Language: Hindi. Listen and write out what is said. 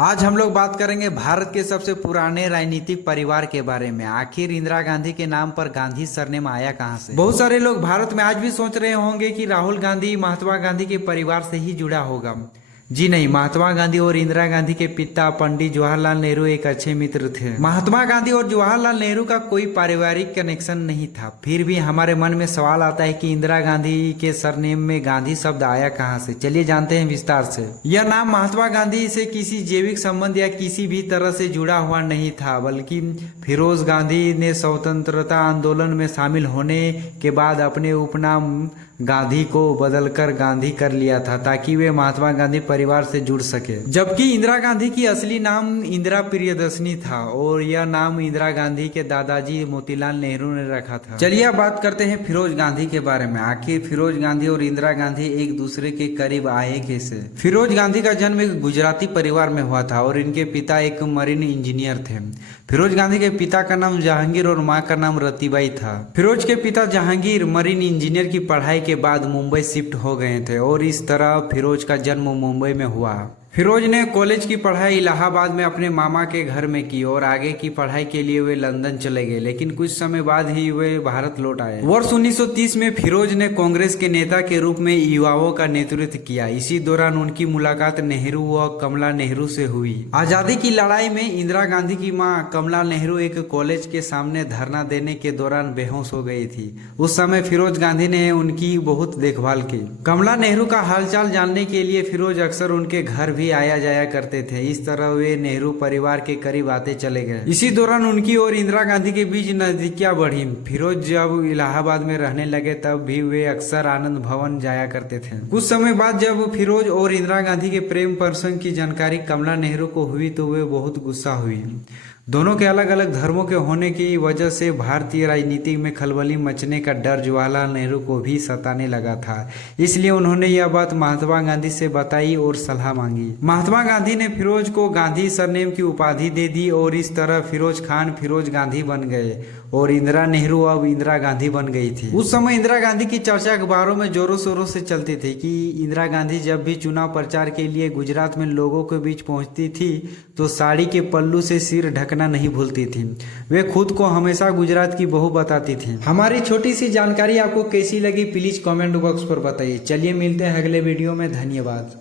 आज हम लोग बात करेंगे भारत के सबसे पुराने राजनीतिक परिवार के बारे में। आखिर इंदिरा गांधी के नाम पर गांधी सरनेम आया कहां से। बहुत सारे लोग भारत में आज भी सोच रहे होंगे कि राहुल गांधी महात्मा गांधी के परिवार से ही जुड़ा होगा। जी नहीं, महात्मा गांधी और इंदिरा गांधी के पिता पंडित जवाहरलाल नेहरू एक अच्छे मित्र थे। महात्मा गांधी और जवाहरलाल नेहरू का कोई पारिवारिक कनेक्शन नहीं था। फिर भी हमारे मन में सवाल आता है कि इंदिरा गांधी के सरनेम में गांधी शब्द आया कहां से। चलिए जानते हैं विस्तार से। यह नाम महात्मा गांधी से किसी जैविक संबंध या किसी भी तरह से जुड़ा हुआ नहीं था, बल्कि फिरोज गांधी ने स्वतंत्रता आंदोलन में शामिल होने के बाद अपने उपनाम गांधी को बदलकर गांधी कर लिया था ताकि वे महात्मा गांधी परिवार से जुड़ सके। जबकि इंदिरा गांधी की असली नाम इंदिरा प्रियदर्शनी था और यह नाम इंदिरा गांधी के दादाजी मोतीलाल नेहरू ने रखा था। चलिए अब बात करते हैं फिरोज गांधी के बारे में। आखिर फिरोज गांधी और इंदिरा गांधी एक दूसरे के करीब आए कैसे। फिरोज गांधी का जन्म एक गुजराती परिवार में हुआ था और इनके पिता एक मरीन इंजीनियर थे। फिरोज गांधी के पिता का नाम जहांगीर और मां का नाम रतीबाई था। फिरोज के पिता जहांगीर मरीन इंजीनियर की पढ़ाई के बाद मुंबई शिफ्ट हो गए थे और इस तरह फिरोज का जन्म मुंबई में हुआ। फिरोज ने कॉलेज की पढ़ाई इलाहाबाद में अपने मामा के घर में की और आगे की पढ़ाई के लिए वे लंदन चले गए, लेकिन कुछ समय बाद ही वे भारत लौट आए। वर्ष 1930 में फिरोज ने कांग्रेस के नेता के रूप में युवाओं का नेतृत्व किया। इसी दौरान उनकी मुलाकात नेहरू व कमला नेहरू से हुई। आजादी की लड़ाई में इंदिरा गांधी की मां कमला नेहरू एक कॉलेज के सामने धरना देने के दौरान बेहोश हो गई थी। उस समय फिरोज गांधी ने उनकी बहुत देखभाल की। कमला नेहरू का हालचाल जानने के लिए फिरोज अक्सर उनके घर भी आया जाया करते थे। इस तरह वे नेहरू परिवार के करीब आते चले गए। इसी दौरान उनकी और इंदिरा गांधी के बीच नजदीकियां बढ़ी। फिरोज जब इलाहाबाद में रहने लगे तब भी वे अक्सर आनंद भवन जाया करते थे। कुछ समय बाद जब फिरोज और इंदिरा गांधी के प्रेम प्रसंग की जानकारी कमला नेहरू को हुई तो वे बहुत गुस्सा हुई। दोनों के अलग अलग धर्मों के होने की वजह से भारतीय राजनीति में खलबली मचने का डर जवाहरलाल नेहरू को भी सताने लगा था। इसलिए उन्होंने यह बात महात्मा गांधी से बताई और सलाह मांगी। महात्मा गांधी ने फिरोज को गांधी सरनेम की उपाधि दे दी और इस तरह फिरोज खान फिरोज गांधी बन गए और इंदिरा नेहरू अब इंदिरा गांधी बन गई थी। उस समय इंदिरा गांधी की चर्चा अखबारों में जोरों शोरों से चलती थी कि इंदिरा गांधी जब भी चुनाव प्रचार के लिए गुजरात में लोगों के बीच पहुंचती थी तो साड़ी के पल्लू से सिर ढकना नहीं भूलती थी। वे खुद को हमेशा गुजरात की बहू बताती थी। हमारी छोटी सी जानकारी आपको कैसी लगी प्लीज कमेंट बॉक्स पर बताइए। चलिए मिलते हैं अगले वीडियो में। धन्यवाद।